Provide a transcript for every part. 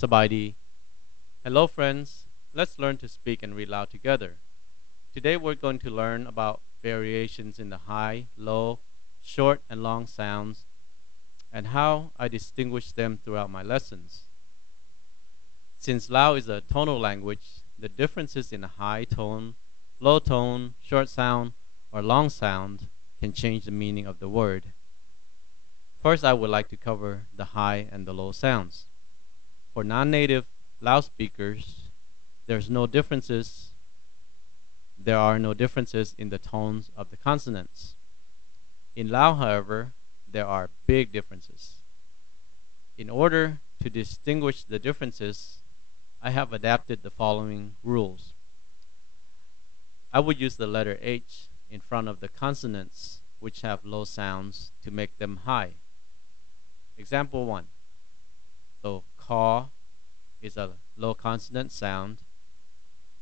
Sabaidee. Hello friends, let's learn to speak and read loud together. Today we're going to learn about variations in the high, low, short, and long sounds and how I distinguish them throughout my lessons. Since Lao is a tonal language, the differences in a high tone, low tone, short sound, or long sound can change the meaning of the word. First, I would like to cover the high and the low sounds. For non-native Lao speakers, there's no differences. There are no differences in the tones of the consonants. In Lao, however, there are big differences. In order to distinguish the differences, I have adapted the following rules. I would use the letter H in front of the consonants which have low sounds to make them high. Example 1. So, ka is a low consonant sound.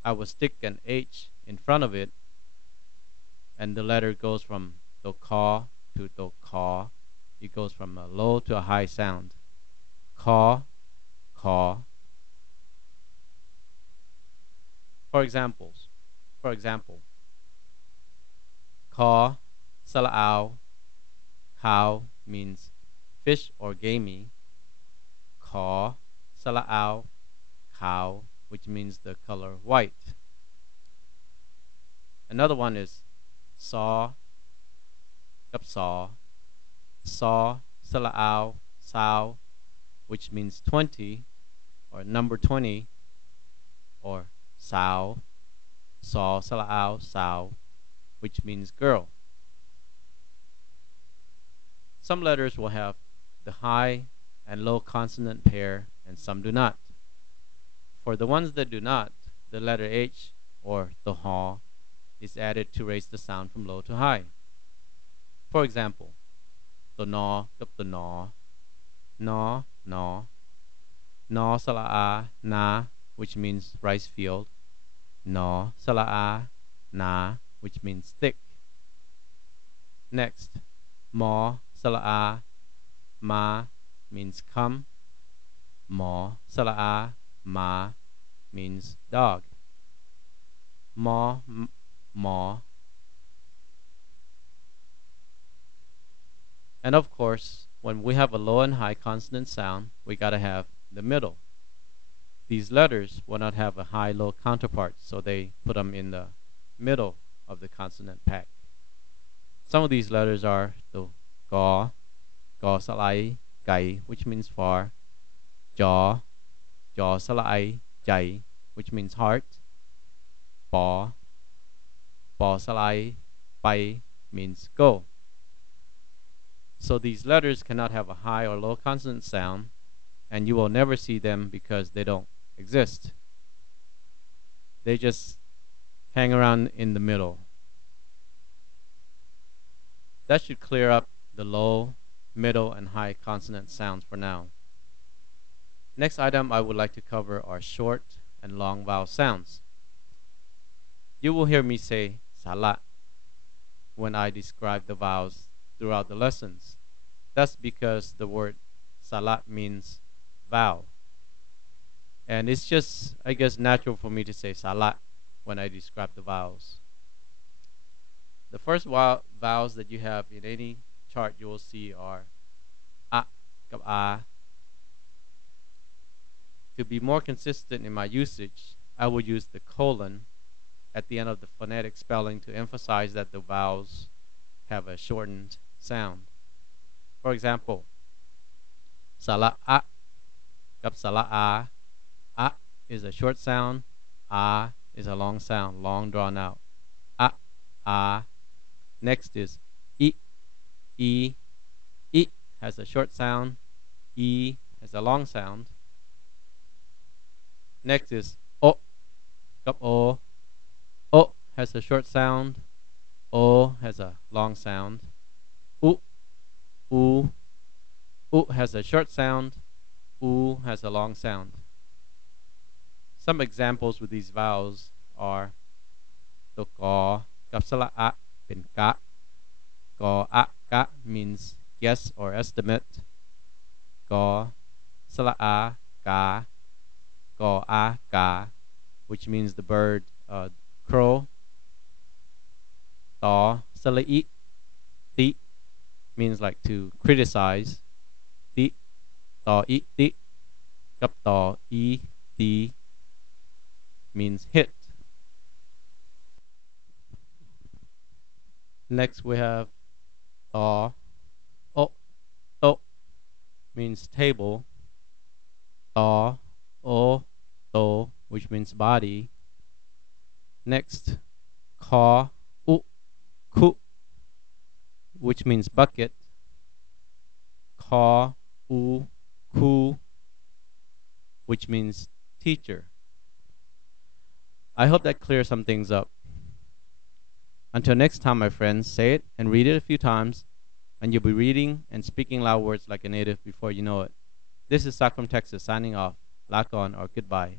I will stick an H in front of it, and the letter goes from do ka to do ka. It goes from a low to a high sound. Ka, ka. For example, ka, sala'au, cow means fish or gamey. Ka, sala'au, cow, which means the color white. Another one is saw, saw, sala'au, sao, which means 20 or number 20, or sao, saw, sala'au, sao, which means girl. Some letters will have the high and low consonant pair and some do not. For the ones that do not, the letter H or the ha is added to raise the sound from low to high. For example, the no, the no, no, no, no sala'a na, which means rice field, no sala'a na, which means thick. Next, mo sala'a ma means come, mo sala'a ma means dog. Mo, mo. And of course, when we have a low and high consonant sound, we gotta have the middle. These letters will not have a high-low counterpart, so they put them in the middle of the consonant pack. Some of these letters are the ga, ga salai, gai, which means far, jaw, jaw salai, jai, which means heart, ba, ba salai, bai, means go. So these letters cannot have a high or low consonant sound, and you will never see them because they don't exist. They just hang around in the middle. That should clear up the low, middle, and high consonant sounds for now. Next item I would like to cover are short and long vowel sounds. You will hear me say salat when I describe the vowels throughout the lessons. That's because the word salat means vowel. And it's just, I guess, natural for me to say salat when I describe the vowels. The first vowels that you have in any chart you will see are a, kap a. To be more consistent in my usage, I will use the colon at the end of the phonetic spelling to emphasize that the vowels have a shortened sound. For example, sala a, kap sala a is a short sound, a is a long sound, long drawn out. A. Next is I, I has a short sound, E has a long sound. Next is O, kap O has a short sound, O has a long sound. U has a short sound, U has a long sound. Some examples with these vowels are to ka, kap sala a, pen ka. Ka a ka means guess or estimate. Ka sala a ka Ko a ka, which means the bird crow. To salai ti means like to criticize. Ti to I ti kap to I ti means hit. Next we have to o to means table. To o to which means body. Next ka u ku which means bucket. Ka u ku which means teacher. I hope that clears some things up. Until next time, my friends, say it and read it a few times, and you'll be reading and speaking loud words like a native before you know it. This is Sac from Texas signing off. Lock on or goodbye.